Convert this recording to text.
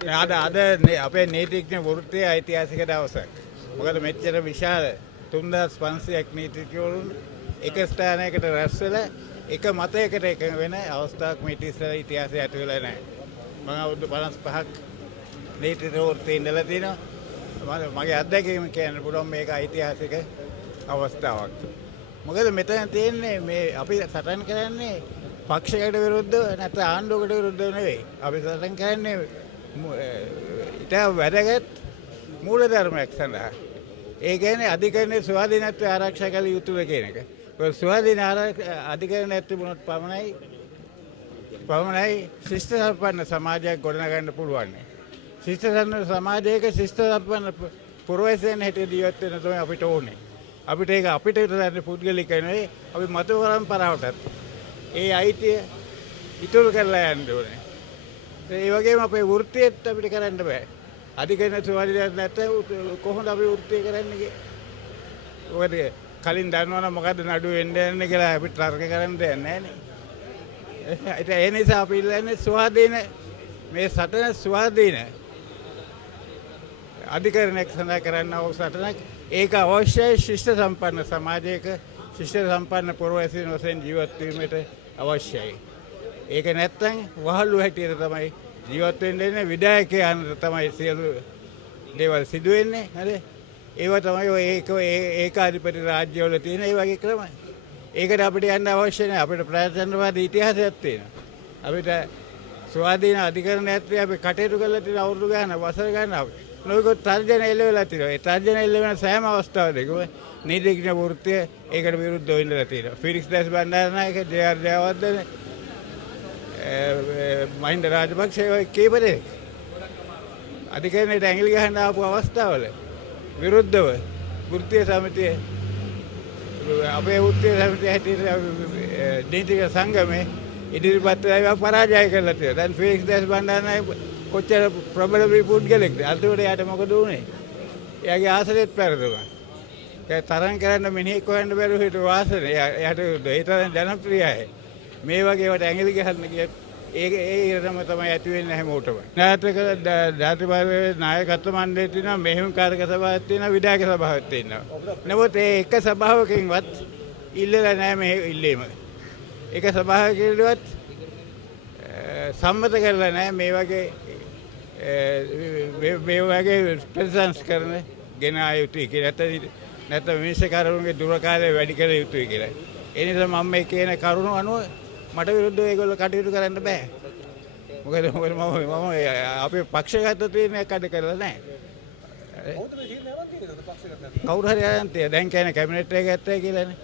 අද අපේ නීතිඥ වෘත්තයේ ඓතිහාසික දවසක්. මොකද මෙච්චර විශාල 3500ක් නීතිඥවරුන් එක ස්ථානයකට රැස් වෙලා එක මතයකට එකඟ වෙන අවස්ථාවක් මේ ඉතිහාසයේ ඉතිහාසය ඇති වෙලා නැහැ. මම අවුරුදු 55ක් නීතිඥ වෘත්තයේ ඉඳලා තිනවා. මගේ අත්දැකීම කියන්න පුළුවන් මේක ඓතිහාසික අවස්ථාවක්. මොකද මෙතන තියෙන්නේ මේ අපි සටන් කරන්නේ පක්ෂයකට විරුද්ධව නැත්නම් ආණ්ඩුවකට විරුද්ධව නෙවෙයි. අපි සටන් කරන්නේ ඊට වැදගත් මූලධර්මයක් සඳහා. ඒ කියන්නේ අධිකරණයේ ස්වාධීනත්වය ආරක්ෂා කළ යුතුයි කියන එක. ඒ ස්වාධීන අධිකරණයක් තිබුණොත් පමණයි ශිෂ්ට සම්පන්න සමාජයක් ගොඩනගන්න පුළුවන්. ශිෂ්ට සම්පන්න සමාජයක ශිෂ්ට සම්පන්න පුරවැසියන් හැටියට ජීවත් වෙන්න තමයි අපිට ඕනේ. අපිට ඒක අපිට විතරක් පුද්ගලික නෙවෙයි අපි මත පරම්පරාවටත් ඒ අයිතිය ඉතුරු කරලා යන්න ඕනේ. ඒ වගේම අපේ වෘත්තියත් අපිට කරන්න බෑ. අධිකරණ ස්වාධීනයක් නැත්නම් කොහොමද අපි වෘත්තිය කරන්නේ? මොකද කලින් දන්නවනම් මොකද්ද නඩුව වෙන්න යන්නේ කියලා අපිට තර්ක කරන්න දෙයක් නැහැ නේ. ඒ නිසා අපි ඉල්ලන්නේ ස්වාධීන මේ සටන ස්වාධීන අධිකරණයක් සඳහා කරන්න ඕන සටනක්. ඒක අවශ්‍යයි ශිෂ්ට සම්පන්න සමාජයක ශිෂ්ට සම්පන්න පුරවැසියන් වශයෙන් ජීවත් වීමට අවශ්‍යයි. ඒක නැත්තම් වහල්ලු හැටියට තමයි ජීවත් වෙන්න ඉන්නේ. විධායකයන් තමයි සියලු දේවල් සිදු වෙන්නේ. හරි. ඒව තමයි ඔය ඒකාධිපති රාජ්‍යවල තියෙන ඒ වගේ ක්‍රම. ඒකට අපිට යන්න අවශ්‍ය නැහැ. අපිට ප්‍රජාතන්ත්‍රවාදී ඉතිහාසයක් තියෙනවා. අපිට ස්වාධීන අධිකරණයක් අපි කටයුතු කරලා තියෙන අවුරුදු ගාන වසර ගාන නොයෙකුත් තර්ජන එල්ල වෙලා තියෙනවා. ඒ තර්ජන එල්ල වෙන සෑම අවස්ථාවකදීම නීතිඥ වෘත්තය ඒකට විරුද්ධව ඉඳලා තියෙනවා. Felix Dias Bandaranaike, J R. ජයවර්ධන, මහින්ද රාජපක්ෂ ඔය කීප දෙනෙක් අධිකරණයට ඇඟිලි ගහන්න ආපු අවස්ථාවල විරුද්ධව වෘත්තීය සමිතිය අපේ වෘත්තීය සමිතිය හැටියට නීතික සංගමේ ඉදිරිපත් වෙලා පරාජය කරලා තියෙනවා. දැන් ෆිලික්ස් දැස් බණ්ඩාරනායක කොච්චර ප්‍රබල පුද්ගලෙක්ද? අන්තිමට යාට මොකද වුනේ? එයාගේ ආසනෙත් පැරදුනා. ඒ තරම් කරන්න මිනිහෙක් හොයන්න බැරුව හිටු වාසනේ. එයාට ඒ තරම් ජනප්‍රියයි. මේ වගේ වට ඇඟිලි ගහන්න කියත් ඒ ඉරම තමයි ඇති වෙන්නේ හැමෝටම. නායක ජාතිපාලනයේ නායකත්ව මණ්ඩලය තියෙනවා, මෙහෙයුම්කාරක සභාවක් තියෙනවා, විධායක සභාවක් තියෙනවා. නමුත් ඒ එක සභාවකින්වත් ඉල්ලලා නැහැ මේ ඉල්ලීම. එක සභාවකින්වත් සම්මත කරලා නැහැ මේ වගේ ප්‍රතිසංස්කරණ ගෙන ආ යුතුයි කියලා. නැත්නම් විනිශ්චයකාරවරුන්ගේ දුරකාලය වැඩි කළ යුතුයි කියලා. ඒ නිසා මම මේ කියන කරුණු අනුව මට විරුද්ධව ඒගොල්ලෝ කටයුතු කරන්න බෑ. මොකද මම අපේ පක්ෂගත තීරණයක් අද කරලා නැහැ. කවුරු හරි අරන් තියෙනවා. දැන් කියන්නේ කැබිනට් එක ඇත්තයි කියලානේ.